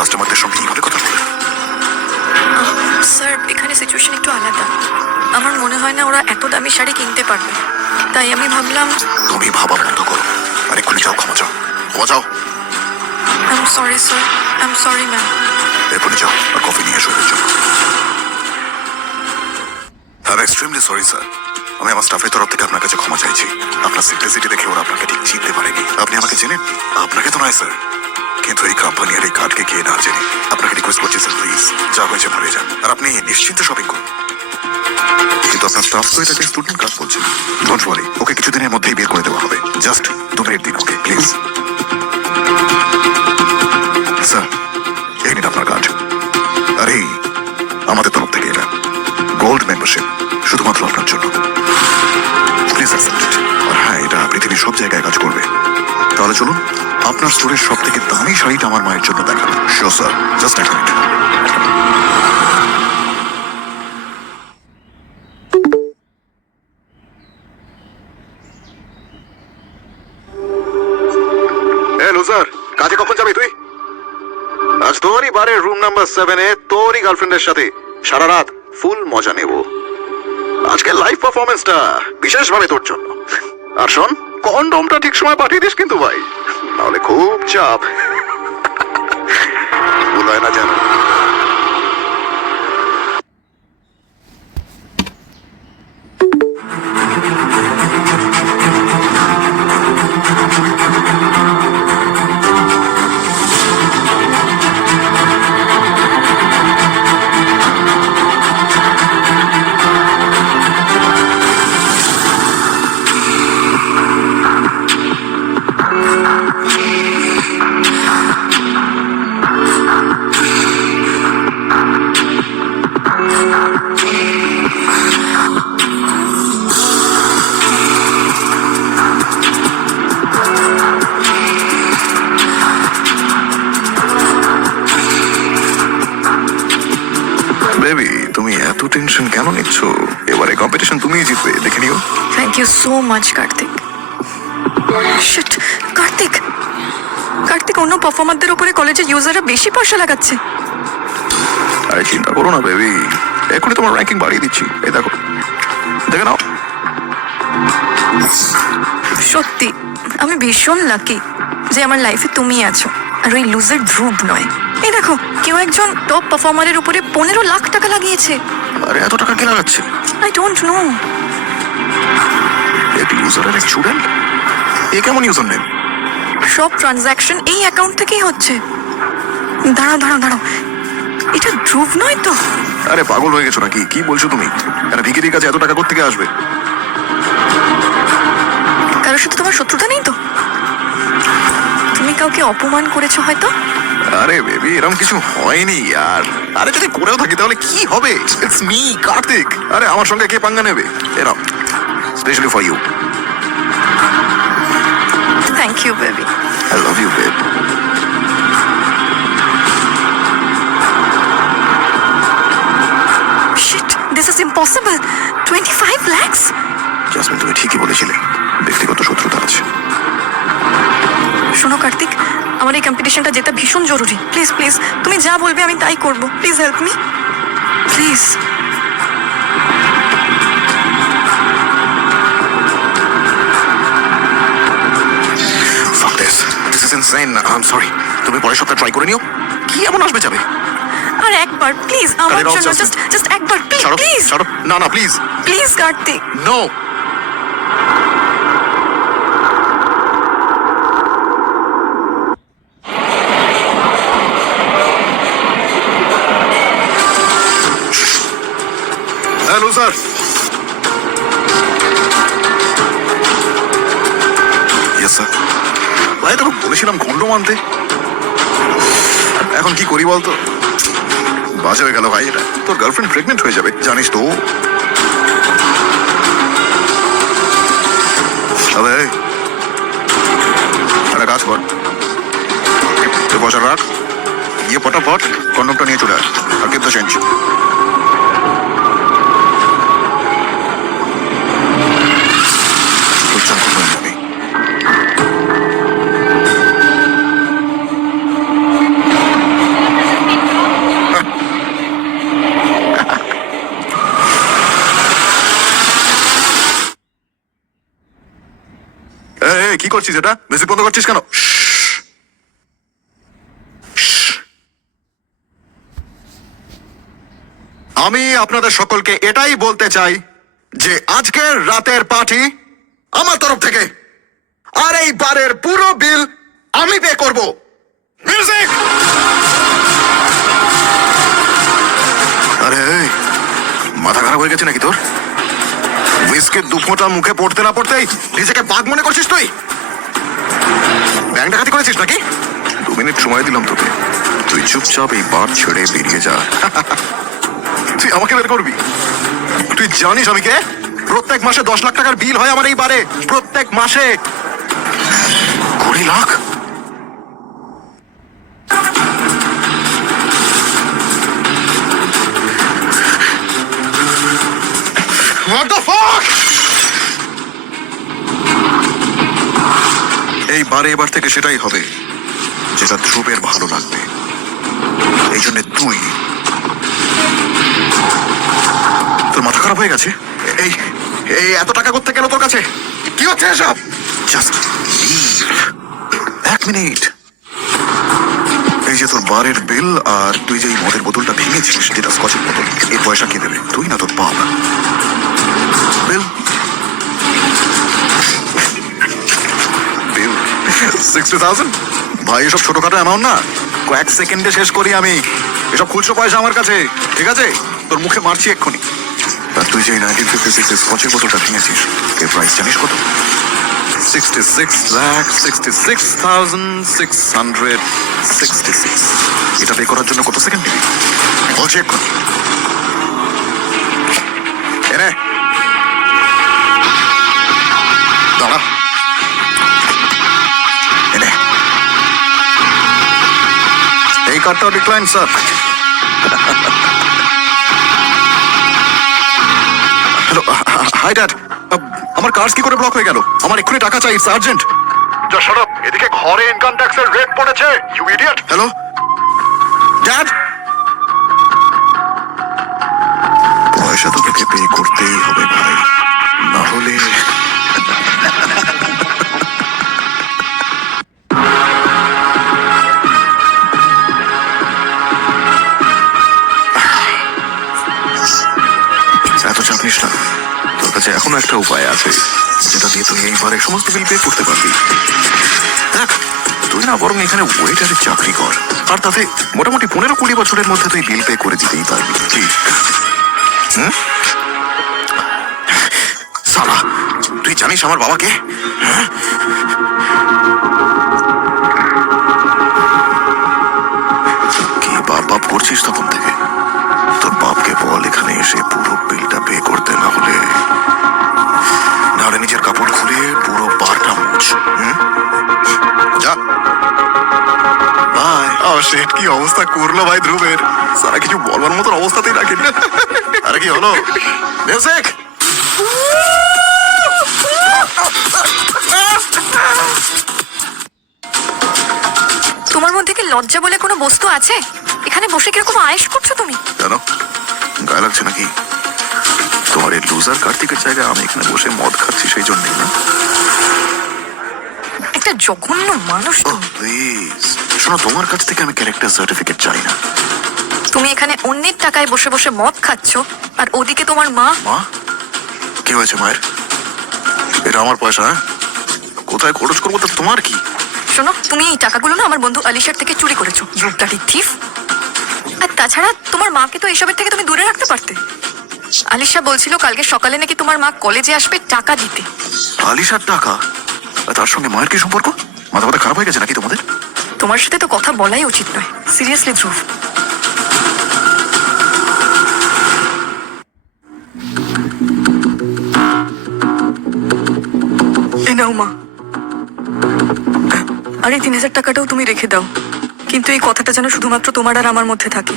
কাস্টমারদের সঙ্গে এইভাবে কথা বলে? স্যার, এখানে সিচুয়েশন একটু আলাদা। আমার মনে হয় না ওরা এত দামি শাড়ি কিনতে পারবে, তাই আমি ভাবলাম। তুমি ভাবা বন্ধ করো আর এক্ষুনি যাও, ক্ষমা চাও। ক্ষমা চাও। I am sorry sir, I am sorry ma'am. এক্ষুনি যাও আর কফি নিয়ে এসো এদের জন্য। I am extremely sorry sir. আমি আমার স্টাফের তরফ থেকে আপনার কাছে ক্ষমা চাইছি। আপনার সিম্পলিসিটি দেখে ওরা আপনাকে ঠিক চিনতে পারেনি। আপনি আমাকে চেনেন? আপনাকে তো নয় স্যার, কিন্তু এই কোম্পানি আর এই কার্ডকে কে না চেনে। আপনাকে রিকোয়েস্ট করছি স্যার, প্লিজ যা হয়েছে ভুলে যান আর আপনি নিশ্চিন্তে শপিং করুন। কিন্তু আপনার স্টাফ তো এটাকে স্টুডেন্ট কার্ড বলছে। ডোন্ট ওয়ারি, ওকে কিছুদিনের মধ্যেই বের করে দেওয়া হবে। জাস্ট 2 মিনিট দিন ওকে প্লিজ। স্যার, এই নিন আপনার কার্ড। আর এই আমাদের তরফ থেকে এটা গোল্ড মেম্বারশিপ, শুধুমাত্র আপনার জন্য। Please accept it. আর হ্যাঁ, এটা পৃথিবীর সব জায়গায় কাজ করবে। তাহলে চলুন, আপনার স্টোরের সব থেকে দামি শাড়িটা আমার মায়ের জন্য দেখান। শিওর স্যার, জাস্ট এক মিনিট। লুজার, কাজে কখন যাবি তুই? আজ তোরই বারের রুম নাম্বার 7-এ তোরই গার্লফ্রেন্ডের সাথে সারা রাত ফুল মজা নেব। আজকে লাইভ পারফরমেন্সটা বিশেষভাবে তোর জন্য। আর শোন, কন্ডমটা ঠিক সময় পাঠিয়ে দিস কিন্তু ভাই, নাহলে খুব চাপ। ভুল হয় না যেন। বেবি, তুমি এত টেনশন কেন নিচ্ছ? এবারে কম্পিটিশন তুমিই জিতবে, দেখে নিও। Thank you so much Kartik. Shit, Kartik Kartik অন্য পারফর্মারদের উপরে কলেজের ইউজাররা বেশি পয়সা লাগাচ্ছে। আরে চিন্তা করো না বেবি, এখনই তোমার র্যাঙ্কিং বাড়িয়ে দিচ্ছি। এই দেখো, দেখে নাও। সত্যি আমি ভীষণ লাকি যে আমার লাইফে তুমি আছো, আর ওই লুজার ধ্রুব নয়। এই দেখো, কেউ একজন টপ পারফর্মারের উপরে 15 লাখ টাকা লাগিয়েছে। আরে এত টাকা কে লাগাচ্ছে? I don't know. এক লুজারের এক স্টুডেন্ট, এ কেমন ইউজার নেম? সব ট্রানজাকশন এই অ্যাকাউন্ট থেকেই হচ্ছে। দাঁড়াও দাঁড়াও দাঁড়াও, এটা ধ্রুব নয় তো? আরে পাগল হয়ে গেছো নাকি? কি বলছো তুমি? আরে ভিকিরির কাছে এত টাকা কোত্থেকে আসবে? কারোর সাথে তোমার শত্রুতা নেই তো? তুমি কাউকে অপমান করেছো হয়তো? আরে বেবি, এরকম কিছু হয়নি আর। আরে যদি করেও থাকি তাহলে কি হবে? It's me, Kartik. আরে আমার সঙ্গে কে পাঙ্গা নেবে? এরকম specially for you. Thank you baby. I love you babe. Shit, this is impossible. 25 lakhs? Jasmine, তুমি ঠিকই বলেছিলে, ব্যক্তিগত শত্রুতা আছে। শোনো কার্তিক, আমার এই কম্পিটিশনটা জেতা ভীষণ জরুরি। প্লিজ প্লিজ, তুমি যা বলবে আমি তাই করব। Please help me, please. Fuck this. This is insane. I'm sorry. তুমি পরের সপ্তাহে ট্রাই করে নিও। কি এমন আসবে যাবে? আর একবার প্লিজ আমার জন্য, জাস্ট একবার প্লিজ। ছাড়ো। না please. Please Kartik. No. Hello sir. Yes sir. ভাই তোকে বলেছিলাম কন্ডম আনতে। এখন কি করি বলতো? বাজে হয়ে গেল ভাই এটা। তোর গার্লফ্রেন্ড প্রেগনেন্ট হয়ে যাবে, জানিস তো? তবে একটা কাজ কর, তুই বসা রাখ, গিয়ে ফটাফট কন্ডমটা নিয়ে চলে আয় আর গিভ দ্য চেঞ্জ। করছিস এটা? মিউজিক বন্ধ করছিস কেন? আমি আপনাদের সকলকে এটাই বলতে চাই যে আজকের রাতের পার্টি আমার তরফ থেকে, আর এই বারের পুরো বিল আমি পে করব। মিউজিক! আরে এই, মাথা খারাপ হয়ে গেছে নাকি তোর? উইস্কির দু ফোঁটা মুখে পড়তে না পড়তেই নিজেকে বাঘ মনে করছিস তুই? ব্যাংক ডাকাতি করেছিস নাকি? 2 মিনিট সময় দিলাম তোকে, তুই চুপচাপ এই বার ছেড়ে বেরিয়ে যা। তুই আমাকে বের করবি? তুই জানিস আমি কে? প্রত্যেক মাসে 10 লাখ টাকার বিল হয় আমার এই বারে, প্রত্যেক মাসে 20 লাখ। What the fuck? এই বারে এবার থেকে সেটাই হবে যেটা ধ্রুবের ভালো লাগবে। এই জন্য তুই, তোর মাথা খারাপ হয়ে গেছে? এই এই এত টাকা করতে গেল তোর কাছে? কি হচ্ছে এসব? Just 1 minute. এই যে তোর বারের বিল, আর তুই যে এই মদের বোতলটা ভেঙেছিস, যেটা স্কচের বোতল, এই পয়সা কে দেবে? তুই না তোর বাবা? বিল 60,000? ভাই এসব ছোটখাটো অ্যামাউন্ট না, কয়েক সেকেন্ডে শেষ করি আমি। এসব খুচরো পয়সা আমার কাছে, ঠিক আছে? তোর মুখে মারছি এক্ষুনি। আর তুই যে 1956 স্কচের বোতলটা কিনেছিস, এর প্রাইস জানিস কত? 66,66,666। এটা পে করার জন্য কত সেকেন্ড দিবি বলছি এক্ষুনি? এনে দাঁড়া, এনে। এই কার্ডটাও decline sir. Hello, hi dad. আমার কার্ড কি করে ব্লক হয়ে গেল? আমার এক্ষুনি টাকা চাই, ইটস আর্জেন্ট। যা সরব, এদিকে ঘরে ইনকাম ট্যাক্সের রেট পড়েছে, ইউ ইডিয়েট। হ্যালো ড্যাড, পয়সা তো তোকে পে করতেই হবে ভাই, না হলে এত চাপ নিস না। তোর কাছে এখনো একটা উপায় আছে যেটা দিয়ে তুই এইবারে সমস্ত বিল পে করতে পারবি। দেখ, তুই না বরং এখানে ওয়েটারের চাকরি কর, আর তাতে মোটামুটি 15-20 বছরের মধ্যে তুই বিল পে করে দিতেই পারবি। কি সালা, তুই জানিস আমার বাবাকে? কি বাপ বাপ করছিস তখন থেকে? তোর বাপকে বল এখানে এসে পুরো বিলটা পে করতে, না হলে নিজের কাপড় খুলে পুরো বারটা মুছ। যা বাই। ও শেট, কি অবস্থা করলো ভাই ধ্রুবের? সারা কিছু বলবার মতন অবস্থাতেই রাখেন। আরে কি হলো? মিউজিক! তোমার মধ্যে কি লজ্জা বলে কোনো বস্তু আছে? এখানে বসে কিরকম আয়েশ করছো তুমি? জানো, গায়ে লাগছে নাকি? তোমার এই লুজার কার্তিকের জায়গায় আমি এখানে বসে মদ খাচ্ছি সেই জন্যই না? একটা জঘন্য মানুষ ও তুমি। প্লিজ শোনো, তোমার কাছ থেকে আমি ক্যারেক্টার সার্টিফিকেট চাই না। তুমি এখানে অন্যের টাকায় বসে বসে মদ খাচ্ছ, আর ওদিকে তোমার মা। মা? কি হয়েছে মায়ের? এটা আমার পয়সা, হ্যাঁ? কোথায় খরচ করবো তা তোমার কি? শোনো, তুমি এই টাকাগুলো না আমার বন্ধু আলিশার থেকে চুরি করেছো, রূপটাটি থিফ। আর তাছাড়া তোমার মাকে তো এসবের থেকে তুমি দূরে রাখতে পারতে। আলিশা বলছিল কালকে সকালে নাকি তোমার মা কলেজে আসবে টাকা দিতে। আলিশার টাকা? আর তার সঙ্গে মায়ের কি সম্পর্ক? মাথা মাথা খারাপ হয়ে গেছে নাকি তোমাদের? তোমার সাথে তো কথা বলাই উচিত নয়, সিরিয়াসলি ধ্রুব। এ নাও মা, আর এই 3,000 টাকাটাও তুমি রেখে দাও, কিন্তু এই কথাটা যেন শুধুমাত্র তোমার আর আমার মধ্যে থাকে।